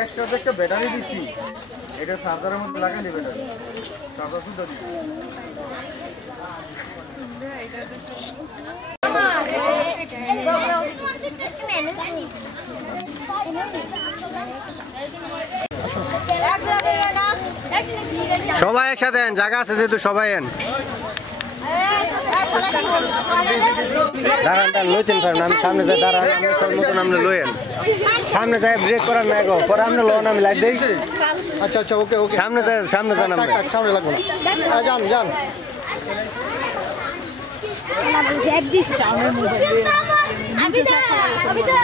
একটাতে একটা ব্যাটারি দিছি, এটা চার্জারের মধ্যে লাগাইলে ব্যাটারি চার্জার সুদ্ধা দিছি। সবাই একসাথে জায়গা আছে যেহেতু সবাই এন দাঁড়ান লইতেন পারেন। আমি সামনে যাই দাঁড়ান, মতন আপনি লইয়েন সামনে যাই ব্রেক করার না গো, পরে আপনি লোন আমি লাইট দিই। আচ্ছা আচ্ছা ওকে ওকে সামনে যান সামনে লাগবো না, যান যান।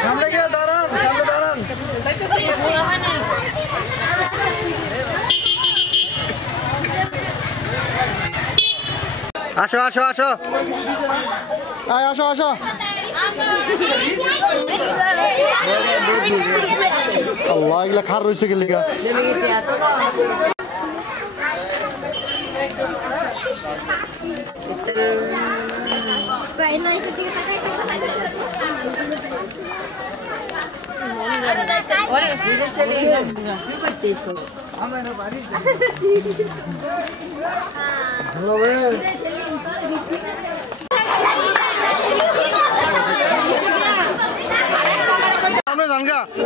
সামনে গিয়ে দাঁড়ান, সামনে দাঁড়ান। আসো আসো আসো আসো আসো। আল্লাহ এগুলা খার রয়েছে কি লিগা।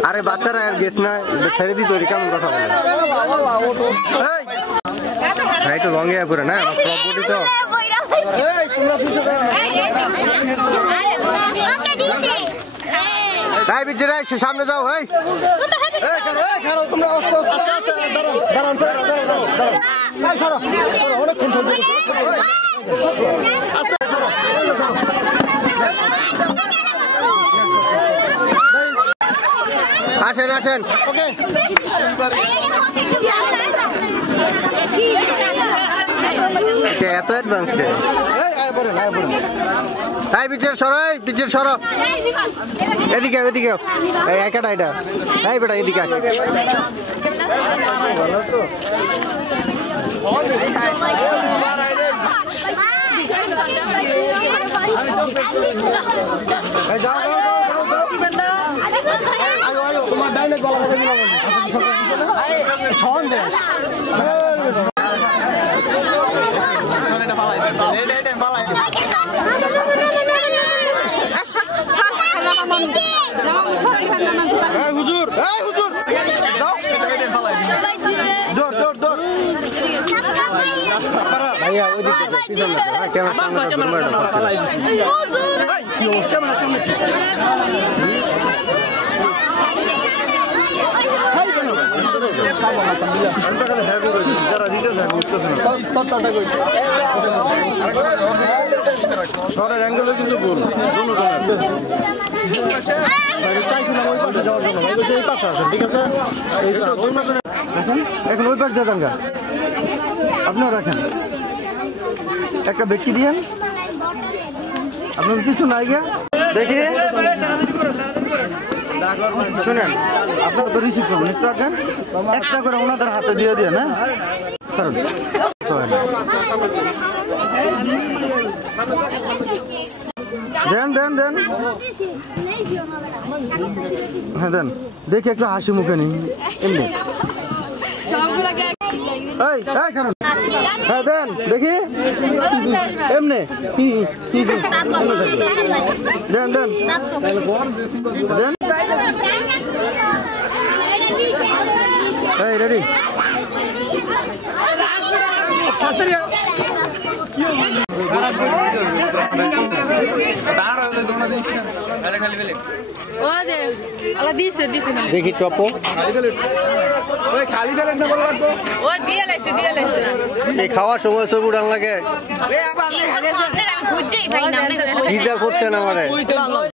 আরে বাচ্চারা আর গেছ না ছেড়ে দিত কেমন কথা বলে একটু রঙে পরে না প্রপার্টি তো তাই বিচে রাই সামনে যাও। এই আসেন আসেন এত অ্যাডভান্স কে তাই পিছের সরো, পিছের সরো, এদিকে এদিকে একাটা এটা এই বেটা এদিকে তোমার ডাইলেট বলা কথা দিলাম ছন দে হুজুর হুজুর দৌড় দৌড় দৌড় ভাইয়া ওইদিকে ক্যামেরা শহরের অ্যাঙ্গেলে কিন্তু ভুল চাইছিলাম ওই পাশে যাওয়ার জন্য, এই পাশে আসেন ঠিক আছে। এখন ওই পাশে যেতাম গা, আপনিও রাখেন একটা ব্যক্তি দিয়েন, আপনার কিছু নাই গিয়া দেখি শুনেন, আপনারা তো রিসিভ করবেন একটু রাখেন, একটা করে ওনাদের হাতে দিয়ে দিয়ে না দেন দেন দেন হ্যাঁ দেন, দেখি একটু হাসি মুখে নিন এমনি হ্যাঁ দেন দেখি এমনি দেন দেন দেন এই রেডি দেখি টপো এই খাওয়ার সময় ছবি উড়ান লাগে কি দেখ হচ্ছে না আমারে